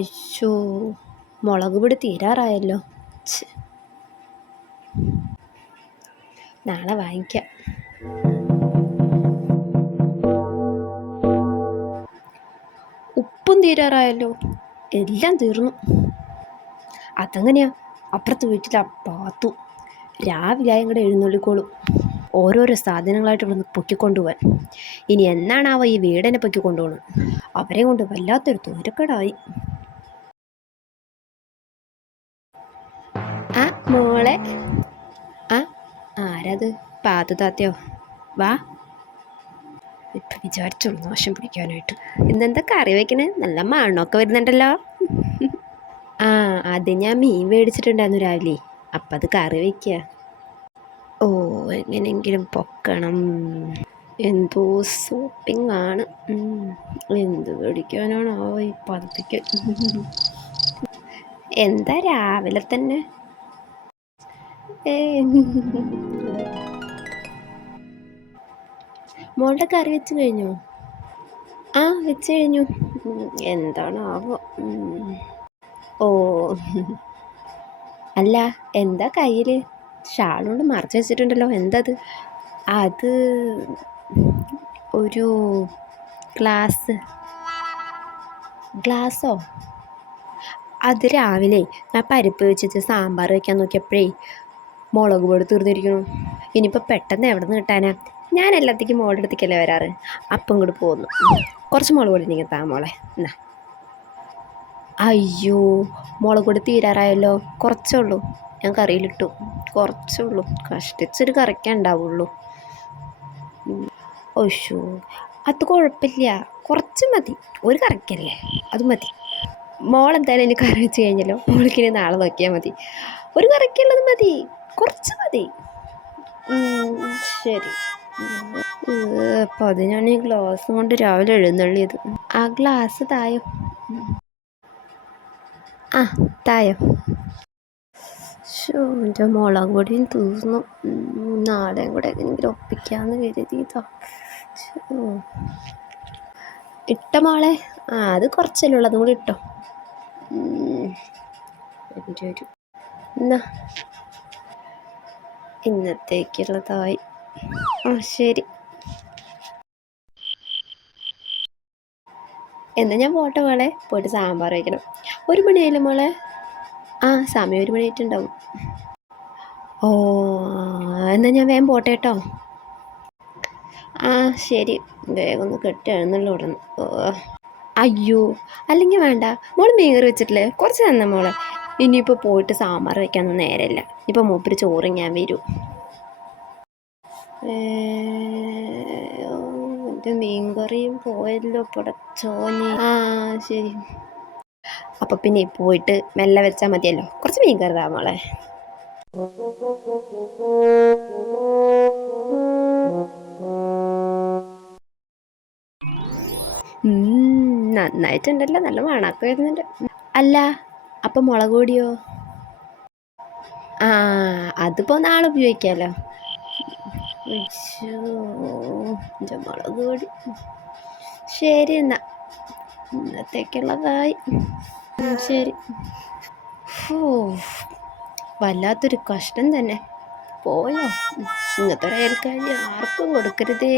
അയ്യോ മുളക് പൊടി തീരാറായല്ലോ. നാളെ വാങ്ങിക്കാം. ഉപ്പും തീരാറായല്ലോ. എല്ലാം തീർന്നു. അതെങ്ങനെയാ? അപ്പുറത്ത് വീട്ടിൽ പാത്തു. രാവിലെ ഇങ്ങോട്ട് എഴുന്നള്ളിക്കോളും. ഓരോരോ സാധനങ്ങളായിട്ട് ഇവിടുന്ന് പൊക്കിക്കൊണ്ടുപോകാൻ ഇനി എന്നാണാവോ ഈ വീടിനെ പൊക്കിക്കൊണ്ടുപോകണം അവരെ കൊണ്ട് വല്ലാത്തൊരു തൂരക്കേടായി. മോളെ. ആ ആരത്? പാത്തു താത്തയോ? വാ. ഇപ്പം വിചാരിച്ചുള്ളൂ ദോഷം പിടിക്കാനായിട്ട്. ഇന്നെന്താ കറി വെക്കണേ? നല്ല മണ്ണൊക്കെ വരുന്നുണ്ടല്ലോ. ആ അത് ഞാൻ മീൻ മേടിച്ചിട്ടുണ്ടായിരുന്നു രാവിലെ. അപ്പം അത് കറി വയ്ക്കുക ഓ എങ്ങനെയെങ്കിലും പൊക്കണം. എന്തോ സോപ്പിംഗ് ആണ്. എന്ത് പിടിക്കാനാണോ ഈ പതിപ്പിക്കൽ എന്താ രാവിലെ തന്നെ? മോളുടെ കറി വെച്ച് കഴിഞ്ഞോ? ആ വെച്ച് കഴിഞ്ഞു. എന്താണ് എന്താണാവോ. ഓ. അല്ല എന്താ കയ്യിൽ ഷാളുകൊണ്ട് മറച്ചു വെച്ചിട്ടുണ്ടല്ലോ. എന്തത്? അത് ഒരു ഗ്ലാസ്. ഗ്ലാസ്സോ അത് രാവിലെ ഞാൻ പരിപ്പ് വെച്ചിട്ട് സാമ്പാർ വയ്ക്കാൻ നോക്കിയപ്പോഴേ മുളക് പൊടി തീർന്നിരിക്കുന്നു. ഇനിയിപ്പോൾ പെട്ടെന്ന് എവിടെ നിന്ന് കിട്ടാനാ? ഞാൻ എല്ലാത്തേക്കും മോളുടെ അടുത്തേക്കല്ലേ വരാറ്. അപ്പം ഇങ്ങോട്ട് പോകുന്നു കുറച്ച് മുളക് പൊടി നിങ്ങൾ താ മോളെ. എന്നാ അയ്യോ മുളക് പൊടി തീരാറായല്ലോ. കുറച്ചേ ഉള്ളൂ. ഞാൻ കറിയിലിട്ടു. കുറച്ചേ ഉള്ളൂ. കഷ്ടിച്ചൊരു കറിക്കേ ഉണ്ടാവുള്ളൂ. ഒഷു അത് കുഴപ്പമില്ല. കുറച്ച് മതി. ഒരു കറിക്കല്ലേ? അത് മതി. മോൾ എന്തായാലും ഇനി കറി വെച്ച് കഴിഞ്ഞല്ലോ. മോൾക്കിനി നാളെ നോക്കിയാൽ മതി. ഒരു കറിക്കുള്ളത് മതി. കുറച്ച് മതി. ശരി ശരി. അത് അതിനാണ് ഈ ഗ്ലാസ് കൊണ്ട് രാവിലെ എഴുന്നള്ളിയത്. ആ ഗ്ലാസ് തായോ? ആ തായോ? ഷോ എന്റെ മുളക് പൊടിയും തീർന്നു. നാളെയും കൂടെ എങ്ങനെയെങ്കിലും ഒപ്പിക്കാമെന്ന് കരുതിയതാ ഇട്ട മോളെ? ആ അത് കുറച്ചല്ലേ ഉള്ളൂ അതും കൂടി ഇട്ടോ. എന്റെ ഒരു എന്നാ ഇന്നത്തേക്കുള്ളതായി. ആ ശരി. എന്നാ ഞാൻ പോട്ടെ മോളെ. പോയിട്ട് സാമ്പാർ വയ്ക്കണം ഒരു മണിയായാലും മോളെ? ആ സമയം ഒരു മണിയായിട്ടുണ്ടാവും. ഓ എന്നാ ഞാൻ വേഗം പോട്ടെ കേട്ടോ. ആ ശരി. വേഗം ഒന്ന് കെട്ടുകയാണെന്നുള്ള ഉടനെ അയ്യോ. അല്ലെങ്കിൽ വേണ്ട. മോൾ മീൻകറി വെച്ചിട്ടില്ലേ? കുറച്ച് തന്നെ മോളെ. ഇനിയിപ്പോൾ പോയിട്ട് സാമ്പാർ വയ്ക്കാനൊന്നും നേരമില്ല ഇപ്പോൾ മൂപ്പര് ചോറ് ഞാൻ വരും. എന്റെ മീൻകറിയും പോയല്ലോ പടച്ചോനെ ആ ശരി. അപ്പോൾ പിന്നെ പോയിട്ട് മെല്ലെ വെച്ചാൽ മതിയല്ലോ. കുറച്ച് മീൻകറി താ മോളെ. നന്നായിട്ടുണ്ടല്ലോ. നല്ല മണമൊക്കെ വരുന്നുണ്ട്. അല്ല അപ്പം മുളക് പൊടിയോ? ആ അതിപ്പോൾ നാളെ ഉപയോഗിക്കാമല്ലോ മുളക് പൊടി. ശരി എന്നാ. ഇന്നത്തേക്കുള്ളതായി. ശരി. ഓ വല്ലാത്തൊരു കഷ്ടം തന്നെ. പോയോ? ഇങ്ങനത്തെ ഒരു അയൽക്കാരി ആർക്കും കൊടുക്കരുതേ.